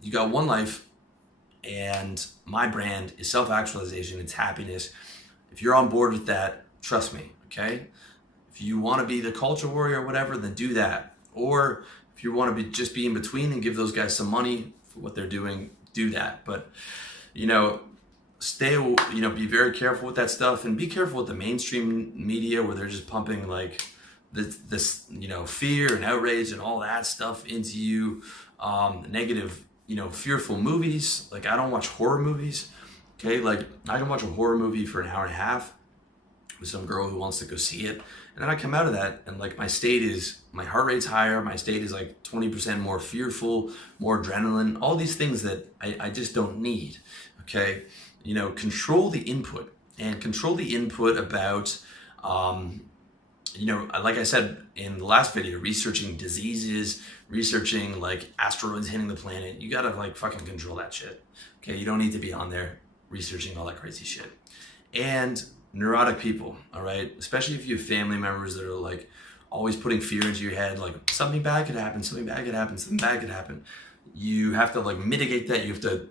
you got one life, and my brand is self-actualization, it's happiness. If you're on board with that, trust me, okay? If you want to be the culture warrior or whatever, then do that. Or if you want to just be in between and give those guys some money for what they're doing, do that. But you know, be very careful with that stuff, and be careful with the mainstream media where they're just pumping like this fear and outrage and all that stuff into you. Negative, fearful movies. Like, I don't watch horror movies. Okay, like I can watch a horror movie for an hour and a half with some girl who wants to go see it, and then I come out of that and like my heart rate's higher, my state is like 20% more fearful, more adrenaline, all these things that I just don't need. Okay, control the input, and control the input about like I said in the last video, researching diseases, researching like asteroids hitting the planet. You gotta like fucking control that shit. Okay, you don't need to be on there researching all that crazy shit. And neurotic people, all right, especially if you have family members that are like always putting fear into your head, like something bad could happen, something bad could happen, something bad could happen. You have to like mitigate that. You have to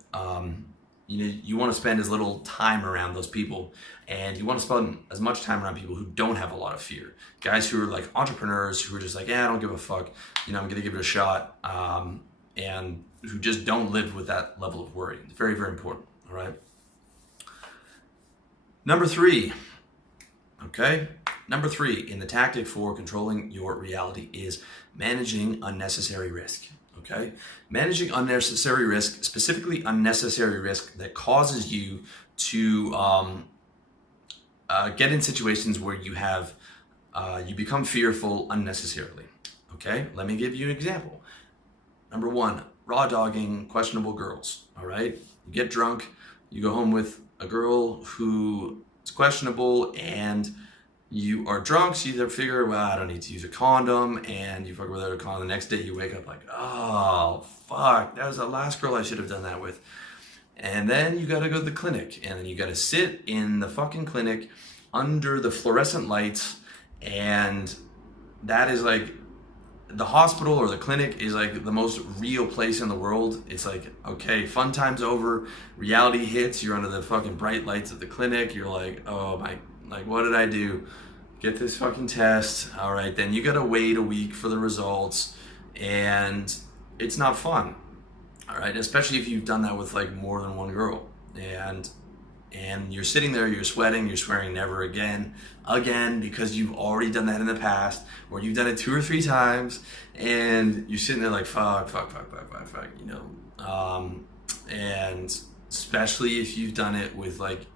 you want to spend as little time around those people, and you want to spend as much time around people who don't have a lot of fear. Guys who are like entrepreneurs, who are just like, yeah, I don't give a fuck, I'm gonna give it a shot, and who just don't live with that level of worry. It's very, very important. All right. Number three in the tactic for controlling your reality is managing unnecessary risk. Okay, managing unnecessary risk, specifically unnecessary risk that causes you to get in situations where you become fearful unnecessarily. Okay, let me give you an example. Number one, raw dogging questionable girls. All right, you get drunk, you go home with a girl who is questionable, and you are drunk, so you figure, well, I don't need to use a condom, and you fuck without a condom. The next day you wake up like, oh, fuck, that was the last girl I should have done that with. And then you gotta go to the clinic, and then you gotta sit in the fucking clinic under the fluorescent lights, and that is like, the hospital or the clinic is like the most real place in the world. It's like, okay, fun time's over, reality hits, you're under the fucking bright lights of the clinic, you're like, oh my, like, what did I do? Get this fucking test. All right, then you gotta wait a week for the results, and it's not fun. All right, especially if you've done that with like more than one girl, and you're sitting there, you're sweating, you're swearing never again, because you've already done that in the past, or you've done it 2 or 3 times, and you're sitting there like, fuck, and especially if you've done it with like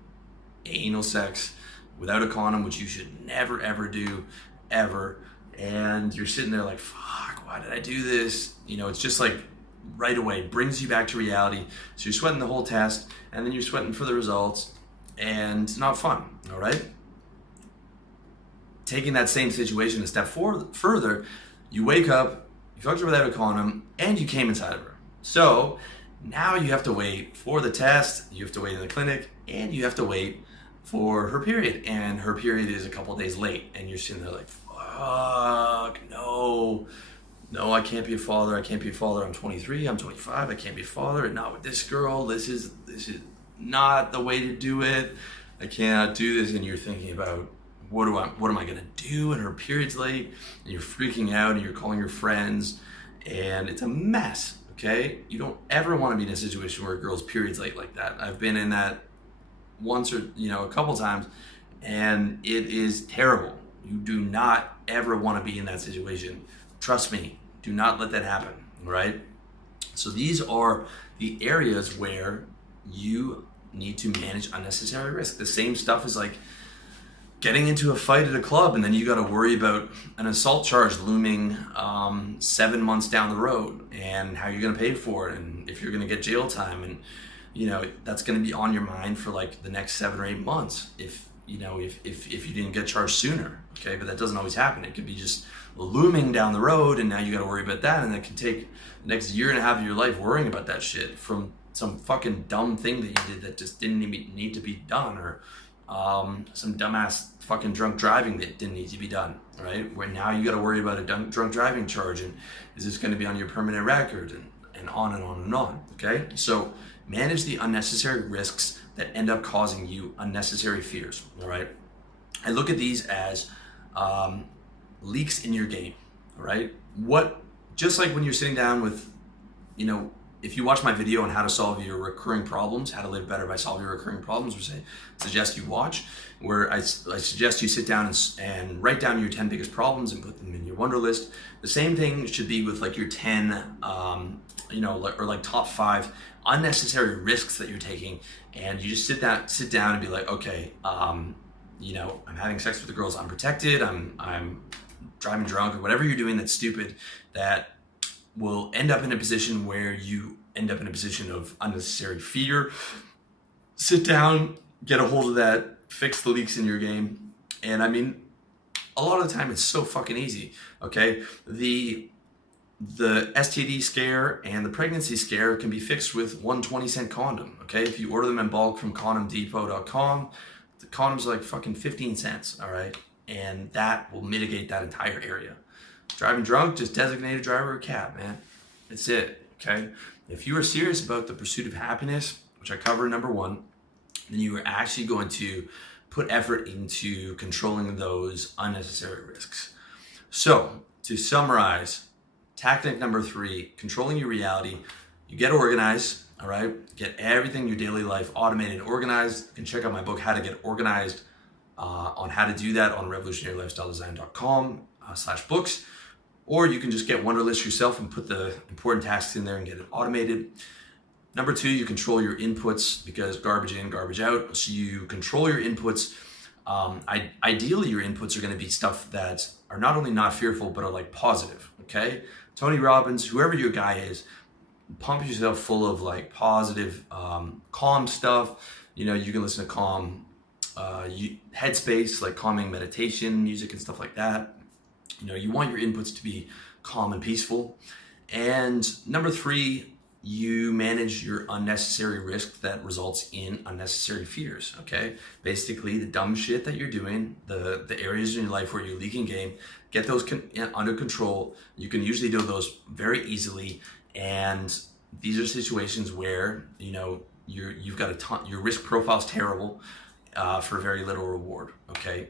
anal sex without a condom, which you should never ever do, ever, and you're sitting there like, fuck, why did I do this? It's just like right away brings you back to reality. So you're sweating the whole test, and then you're sweating for the results, and it's not fun. All right, taking that same situation a step further, you wake up, you fucked her without a condom, and you came inside of her. So now you have to wait for the test, you have to wait in the clinic, and you have to wait for her period, and her period is a couple days late, and you're sitting there like, fuck, no, I can't be a father, I'm 23, I'm 25, I can't be a father, and not with this girl, this is not the way to do it, I cannot do this. And you're thinking about, what am I gonna do, and her period's late, and you're freaking out, and you're calling your friends, and it's a mess. Okay, you don't ever want to be in a situation where a girl's period's late like that. I've been in that once, or a couple times, and it is terrible. You do not ever want to be in that situation. Trust me, do not let that happen. Right? So these are the areas where you need to manage unnecessary risk. The same stuff is like getting into a fight at a club, and then you got to worry about an assault charge looming 7 months down the road, and how you're going to pay for it, and if you're going to get jail time, and that's going to be on your mind for like the next 7 or 8 months if you didn't get charged sooner. Okay, but that doesn't always happen. It could be just looming down the road, and now you got to worry about that, and that can take the next year and a half of your life worrying about that shit from some fucking dumb thing that you did that just didn't even need to be done, or some dumbass fucking drunk driving that didn't need to be done. Right, where now you got to worry about a drunk driving charge, and is this going to be on your permanent record, and and on and on and on. Okay, so manage the unnecessary risks that end up causing you unnecessary fears. All right, I look at these as leaks in your game. All right, just like when you're sitting down with, if you watch my video on how to solve your recurring problems, how to live better by solving your recurring problems, which I suggest you watch, where I suggest you sit down and write down your 10 biggest problems and put them in your wonder list. The same thing should be with like your 10, or like top 5 unnecessary risks that you're taking. And you just sit down and be like, okay, I'm having sex with the girls unprotected, I'm driving drunk, or whatever you're doing that's stupid, that will end up in a position where you end up in a position of unnecessary fear. Sit down, get a hold of that, fix the leaks in your game. And I mean, a lot of the time it's so fucking easy, okay? The STD scare and the pregnancy scare can be fixed with one 20-cent condom, okay? If you order them in bulk from condomdepot.com, the condom's like fucking 15 cents, all right? And that will mitigate that entire area. Driving drunk, just designate a driver or cab, man. That's it, okay? If you are serious about the pursuit of happiness, which I cover in number 1, then you are actually going to put effort into controlling those unnecessary risks. So, to summarize, tactic number 3, controlling your reality. You get organized, all right? Get everything in your daily life automated and organized. You can check out my book, How to Get Organized, on how to do that on revolutionarylifestyledesign.com/books. Or you can just get Wunderlist yourself and put the important tasks in there and get it automated. Number 2, you control your inputs, because garbage in, garbage out. So you control your inputs. Ideally, your inputs are going to be stuff that are not only not fearful, but are like positive, okay? Tony Robbins, whoever your guy is, pump yourself full of like positive, calm stuff. You can listen to calm headspace, like calming meditation music and stuff like that. You want your inputs to be calm and peaceful. And number 3, you manage your unnecessary risk that results in unnecessary fears, okay? Basically, the dumb shit that you're doing, the areas in your life where you're leaking game, get those under control. You can usually do those very easily. And these are situations where, you've got a ton, your risk profile's terrible, for very little reward, okay?